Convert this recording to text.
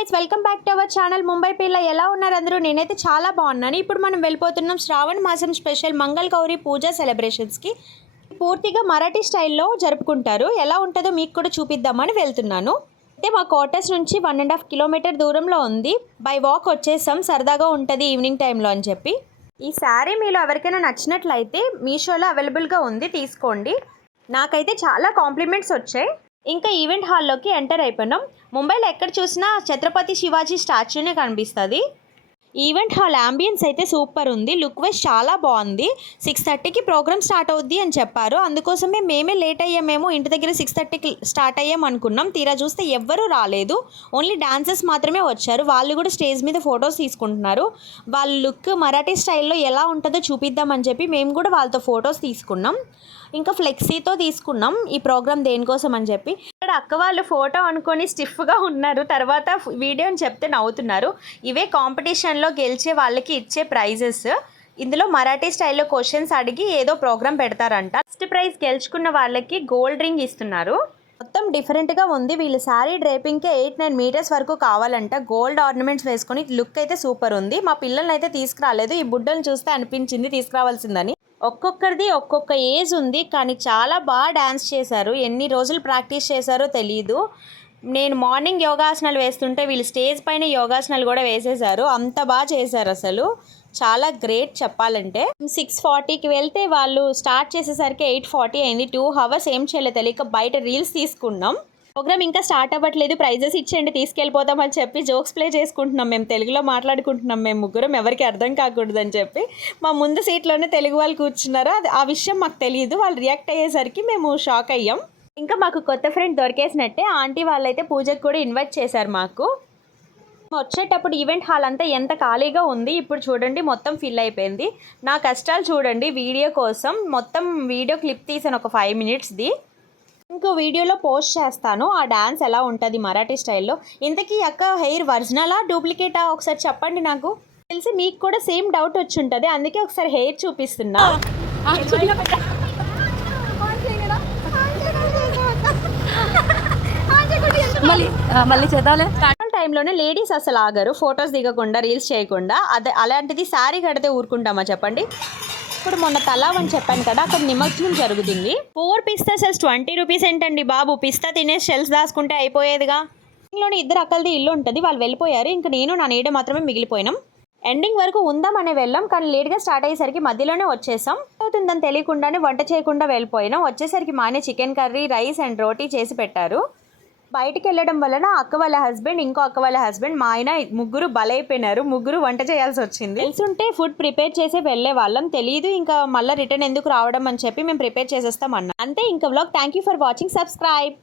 Guys welcome back to our channel Mumbai పిల్ల. ఎలా ఉన్నారు అందరూ? నేనైతే చాలా బాగున్నాను. ఇప్పుడు మనం వెళ్ళిపోతున్నాం శ్రావణ మాసం స్పెషల్ మంగళ గౌరి పూజ సెలబ్రేషన్స్కి. పూర్తిగా మరాఠీ స్టైల్లో జరుపుకుంటారు. ఎలా ఉంటుందో మీకు కూడా చూపిద్దామని వెళ్తున్నాను. అయితే మా క్వార్టర్స్ నుంచి 1.5 కిలోమీటర్ దూరంలో ఉంది. బై వాక్ వచ్చేసాం, సరదాగా ఉంటుంది ఈవినింగ్ టైంలో అని చెప్పి. ఈ శారీ మీలో ఎవరికైనా నచ్చినట్లయితే మీషోలో అవైలబుల్గా ఉంది, తీసుకోండి. నాకైతే చాలా కాంప్లిమెంట్స్ వచ్చాయి. ఇంకా ఈవెంట్ హాల్లోకి ఎంటర్ అయిపోయినాం. ముంబైలో ఎక్కడ చూసినా ఛత్రపతి శివాజీ స్టాచ్యూనే కనిపిస్తుంది. ఈవెంట్ హాల్ అంబియన్స్ అయితే సూపర్ ఉంది. లుక్ వైజ్ చాలా బాగుంది. 6:30కి ప్రోగ్రామ్ స్టార్ట్ అవుద్ది అని చెప్పారు. అందుకోసమే మేమే లేట్ అయ్యామేమో, ఇంటి దగ్గర 6:30కి స్టార్ట్ అయ్యాం అనుకున్నాం. తీరా చూస్తే ఎవ్వరూ రాలేదు, ఓన్లీ డాన్సర్స్ మాత్రమే వచ్చారు. వాళ్ళు కూడా స్టేజ్ మీద ఫొటోస్ తీసుకుంటున్నారు. వాళ్ళ లుక్ మరాఠీ స్టైల్లో ఎలా ఉంటుందో చూపిద్దామని చెప్పి మేము కూడా వాళ్ళతో ఫొటోస్ తీసుకున్నాం. ఇంకా ఫ్లెక్సీతో తీసుకున్నాం ఈ ప్రోగ్రామ్ దేనికోసం అని చెప్పి. ఇక్కడ అక్క వాళ్ళు ఫోటో అనుకొని స్టిఫ్గా ఉన్నారు, తర్వాత వీడియో అని చెప్తే నవ్వుతున్నారు. ఇవే కాంపిటీషన్లో గెలిచే వాళ్ళకి ఇచ్చే ప్రైజెస్. ఇందులో మరాఠీ స్టైల్లో క్వశ్చన్స్ అడిగి ఏదో ప్రోగ్రామ్ పెడతారంట. ఫస్ట్ ప్రైజ్ గెలుచుకున్న వాళ్ళకి గోల్డ్ రింగ్ ఇస్తున్నారు. మొత్తం డిఫరెంట్గా ఉంది. వీళ్ళు శారీ డ్రేపింగ్కే 8-9 మీటర్స్ వరకు కావాలంట. గోల్డ్ ఆర్నమెంట్స్ వేసుకొని లుక్ అయితే సూపర్ ఉంది. మా పిల్లల్ని అయితే తీసుకురాలేదు, ఈ బుడ్డలను చూస్తే అనిపించింది తీసుకురావాల్సిందని. ఒక్కొక్కరిది ఒక్కొక్క ఏజ్ ఉంది, కానీ చాలా బాగా డ్యాన్స్ చేశారు. ఎన్ని రోజులు ప్రాక్టీస్ చేశారో తెలీదు. నేను మార్నింగ్ యోగాసనాలు వేస్తుంటే వీళ్ళు స్టేజ్ పైన యోగాసనాలు కూడా వేసేశారు. అంత బాగా చేశారు, అసలు చాలా గ్రేట్ చెప్పాలంటే. 6:40కి వెళ్తే వాళ్ళు స్టార్ట్ చేసేసరికి 8:40 అయింది. 2 hours ఏం చేయలేదు, తెలియక బయట రీల్స్ తీసుకున్నాం. ప్రోగ్రామ్ ఇంకా స్టార్ట్ అవ్వట్లేదు, ప్రైజెస్ ఇచ్చేయండి తీసుకెళ్ళిపోతామని చెప్పి జోక్స్ ప్లే చేసుకుంటున్నాం. మేము తెలుగులో మాట్లాడుకుంటున్నాం, మేము ముగ్గురం, ఎవరికి అర్థం కాకూడదని చెప్పి. మా ముందు సీట్లోనే తెలుగు వాళ్ళు కూర్చున్నారు. ఆ విషయం మాకు తెలియదు. వాళ్ళు రియాక్ట్ అయ్యేసరికి మేము షాక్ అయ్యాం. ఇంకా మాకు కొత్త ఫ్రెండ్ దొరికేసినట్టే. ఆంటీ వాళ్ళైతే పూజకు కూడా ఇన్వైట్ చేశారు మాకు. వచ్చేటప్పుడు ఈవెంట్ హాల్ అంతా ఎంత ఖాళీగా ఉంది, ఇప్పుడు చూడండి మొత్తం ఫిల్ అయిపోయింది. నా కష్టాలు చూడండి. వీడియో కోసం మొత్తం వీడియో క్లిప్ తీసాను, ఒక 5 minutesది. ఇంకో వీడియోలో పోస్ట్ చేస్తాను ఆ డాన్స్ ఎలా ఉంటుంది మరాఠీ స్టైల్లో. ఇంతకీ అక్క హెయిర్ ఒరిజినలా డూప్లికేటా ఒకసారి చెప్పండి. నాకు తెలిసి మీకు కూడా సేమ్ డౌట్ వచ్చి ఉంటుంది, అందుకే ఒకసారి హెయిర్ చూపిస్తున్నా. టైంలోనే లేడీస్ అసలు ఆగరు, ఫొటోస్ దిగకుండా రీల్స్ చేయకుండా. అదే అలాంటిది శారీ కడితే ఊరుకుంటామా చెప్పండి. ఇప్పుడు మొన్న తలావ్ అని చెప్పాను కదా, అక్కడ నిమజ్జనం జరుగుతుంది. 4 పిస్తా సెల్స్ 20 రూపీస్ ఏంటండి బాబు, పిస్తా తినేసి షెల్స్ దాచుకుంటే అయిపోయేదిగా. ఇంట్లోనే 2 అక్కలది ఇల్లు ఉంటుంది, వాళ్ళు వెళ్ళిపోయారు. ఇంకా నేను నా నీడ మాత్రమే మిగిలిపోయినాం. ఎండింగ్ వరకు ఉందామనే వెళ్ళాం, కానీ లేట్గా స్టార్ట్ అయ్యేసరికి మధ్యలోనే వచ్చేసాం. అవుతుందని తెలియకుండానే వంట చేయకుండా వెళ్ళిపోయినాం. వచ్చేసరికి మా ఆయన చికెన్ కర్రీ, రైస్ అండ్ రోటీ చేసి పెట్టారు. బయటికి వెళ్ళడం వలన అక్క వాళ్ళ హస్బెండ్, ఇంకో అక్క వాళ్ళ హస్బెండ్, మా ఆయన ముగ్గురు బలైపోయినారు. ముగ్గురు వంట చేయాల్సి వచ్చింది. తెలుసుంటే ఫుడ్ ప్రిపేర్ చేసి వెళ్ళే వాళ్ళం, తెలియదు ఇంకా మళ్ళీ రిటర్న్ ఎందుకు రావడం అని చెప్పి మేము ప్రిపేర్ చేసేస్తాం అన్న. అంతే ఇంకా vlog. Thank you for watching. Subscribe.